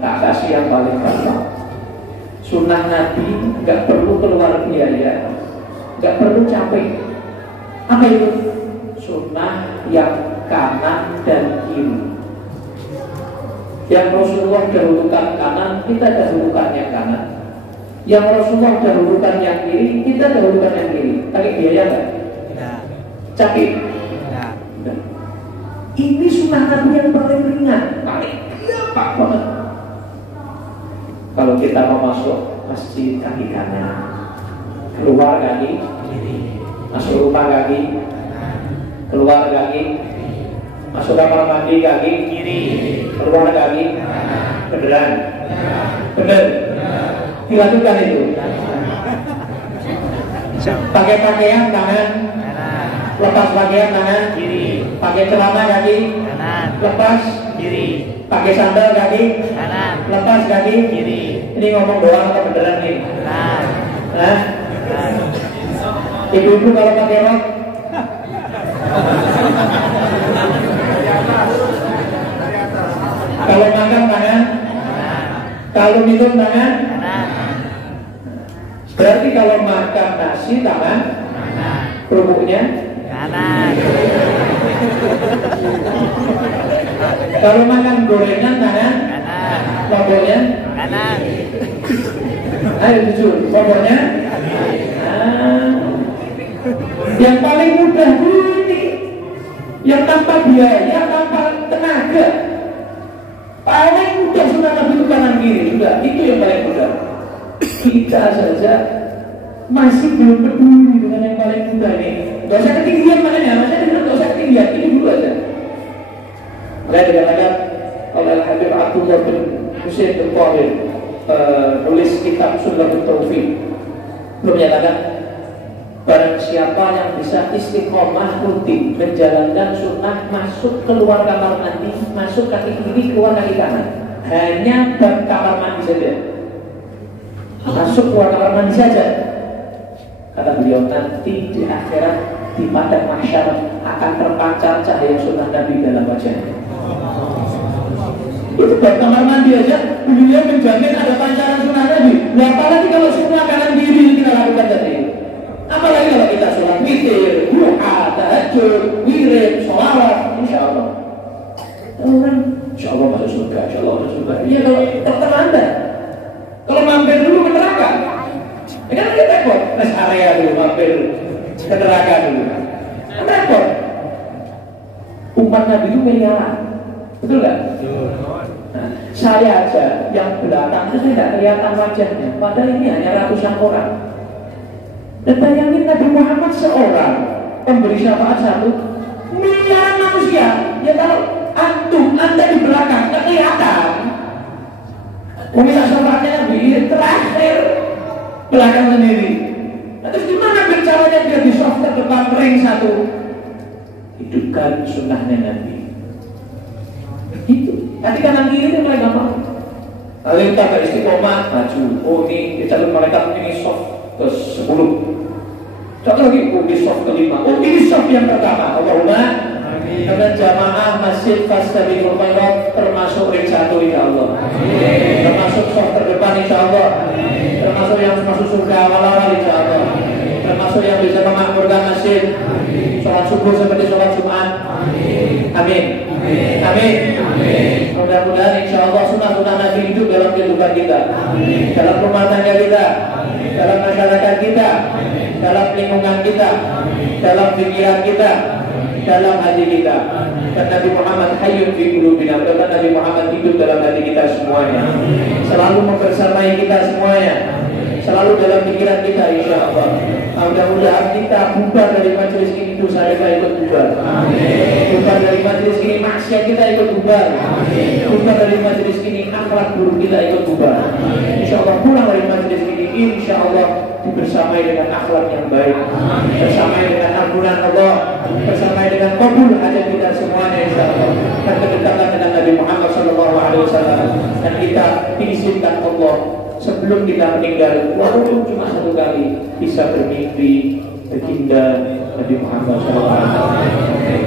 tak kasih yang paling gampang. Sunnah Nabi nggak perlu keluar biaya, nggak perlu capek. Apa itu? Sunnah yang kanan dan kiri. Yang Rasulullah dahulukan kanan, kita dahulukan yang kanan. Yang Rasulullah dahulukan yang kiri, kita dahulukan yang kiri. Pakai biaya nggak? Capek. Nah, ini sunnah Nabi yang paling ringan, paling gampang banget. Kalau kita mau masuk masjid kaki kanan, keluar kaki kiri, masuk rumah kaki, keluar kaki, masuk kamar mandi kaki kiri, keluar kaki beneran, bener, dilakukan itu. Pakai pakaian tangan, lepas pakaian tangan kiri, pakai celana kaki lepas kiri, pakai sandal kaki lepas kaki kiri. Ini ngomong doang atau beneran nih? Nah, ibu-ibu kalau pakai rok kalau makan tangan, kalau minum tangan. Berarti kalau makan nasi tangan, kerupuknya kanan. Kalau makan gorengan tangan, lomboknya kanan. Ayo jujur, lomboknya. Yang paling mudah ini, yang tanpa biaya, tanpa tenaga. Paling mudah sunnah Nabi itu kanan kiri, sudah itu yang paling mudah. Kita saja masih belum peduli dengan yang paling mudah ini. Gak usah ketinggian makanya, maksudnya gak usah ketinggian, ini dulu aja. Makanya dikatakan oleh Habib Abdullah bin Husain bin Tahir, nulis kitab Sunnah Taufik, belum menyatakan barang siapa yang bisa istiqomah rutin menjalankan sunnah, masuk keluar kamar mandi, masuk kaki kiri, keluar kaki kanan, hanya bab kamar mandi saja, masuk keluar kamar mandi saja, kata beliau, nanti di akhirat di padang mahsyar akan terpancar cahaya sunnah Nabi dalam wajahnya. Itu bab kamar mandi aja beliau menjamin ada pancaran sunnah Nabi. Nah, apalagi kalau sunnah kanan kiri kita lakukan tadi, apalagi kalau kita sholat witir, duha, tahajud, wirid, sholawat, insya Allah orang insya Allah masuk surga, insya Allah masuk surga. Iya kalau tertentu Anda, kalau mampir dulu ke neraka, ya kan kita repot, rest area dulu mampir ke neraka dulu, kan repot. Umat Nabi itu miliaran, betul nggak? Nah, saya aja yang belakang itu saya tidak kelihatan wajahnya, padahal ini hanya ratusan orang. Dan bayangin Nabi Muhammad seorang pemberi syafaat satu miliaran manusia. Ya kalau anda di belakang tak kelihatan. Peminta syafaatnya Nabi terakhir belakang sendiri. Nah, terus gimana caranya dia di soft terdepan ring satu? Hidupkan sunnahnya Nabi. Itu. Nanti kanan kiri itu mulai gampang. Lalu kita beristiqomah maju. Oh ini calon mereka ini soft ke 10. Satu lagi di soft kelima. Oh ini soft yang pertama. Allahumma dengan jamaah masjid Fastabiqul Khairat termasuk ring 1 insyaallah. Termasuk soft terdepan insyaallah. Termasuk yang masuk surga awal-awal insyaallah. Termasuk yang bisa memakmurkan masjid. Sholat subuh seperti sholat Jumat. Amin. Amin. Mudah-mudahan insyaallah sunnah-sunnah Nabi itu dalam kehidupan kita, dalam rumah tangga kita, dalam masyarakat kita, dalam lingkungan kita, dalam pikiran kita, dalam hati kita. Dan Nabi Muhammad hayyun fi qulubina, dan Nabi Muhammad hidup dalam hati kita semuanya, selalu membersamai kita semuanya, selalu dalam pikiran kita insyaallah. Mudah-mudahan kita bubar dari majelis ini, dosa kita ikut bubar. Bubar dari majelis ini, maksiat kita ikut bubar. Bubar dari majelis ini, akhlak buruk kita ikut bubar. Insyaallah pulang dari majelis ini, insyaallah dibersamai dengan akhlak yang baik, bersamai dengan ampunan Allah, bersamai dengan kabul hajat kita semuanya insyaallah, dan kedekatan dengan Nabi Muhammad SAW. Dan kita diizinkan Allah sebelum kita meninggal, walaupun cuma satu kali, bisa bermimpi baginda Nabi Muhammad SAW.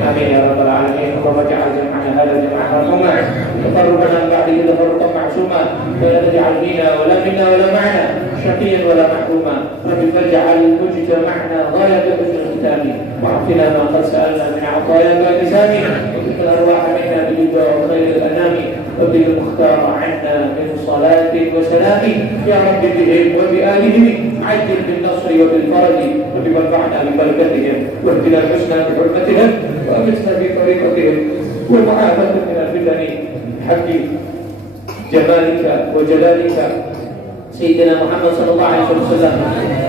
Amin ya rabbal alamin. Allahumma ja'al jam'ana hadha jam'an marhuma, tafarruqan min ba'dihi tafarruqan ma'suma, wa la taj'al fina wa la minna wa la ma'ana shaqiyan wa la mahruma. Rabbi faj'al mujtama'na ghayata husnil khitami, wa'afina ma qad sa'alna min 'atayaka lisani, wa qul arwah minna bi ridha wa khairil anami. وبالمختار عنا من صلاة وسلام يا رب بهم وبآلهم عجل بالنصر وبالفرج وبمنفعنا ببركتهم واهدنا الحسنى بحرمتهم وأمتنا بطريقتهم ومعافاة من الفتن بحق جمالك وجلالك سيدنا محمد صلى الله عليه وسلم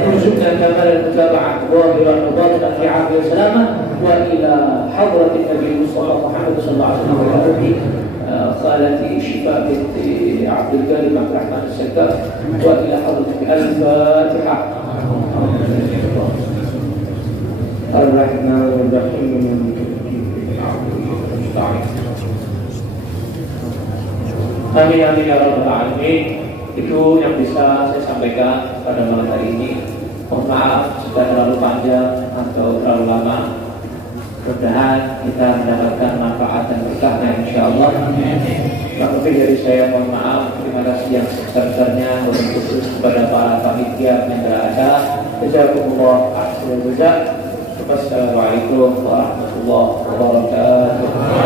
ارزقنا كمال المتابعة ظاهرا وباطنا في عافية وسلامة وإلى حضرة النبي المصطفى محمد صلى الله عليه وسلم وإلى أبي خالتي شفاء بنت عبد القادر عبد الرحمن السكاف وإلى حضرة الفاتحة. الرحمن الرحيم. Amin amin ya rabbal alamin. Itu yang bisa saya sampaikan pada malam hari ini. Mohon maaf sudah terlalu panjang atau terlalu lama. Mudah-mudahan kita mendapatkan manfaat dan berkahnya insyaallah. Lebih dari saya mohon maaf. Terima kasih yang sebesar-besarnya khusus kepada para panitia penyelenggara acara. Jazakumullah khairan. Wassalamualaikum warahmatullahi wabarakatuh.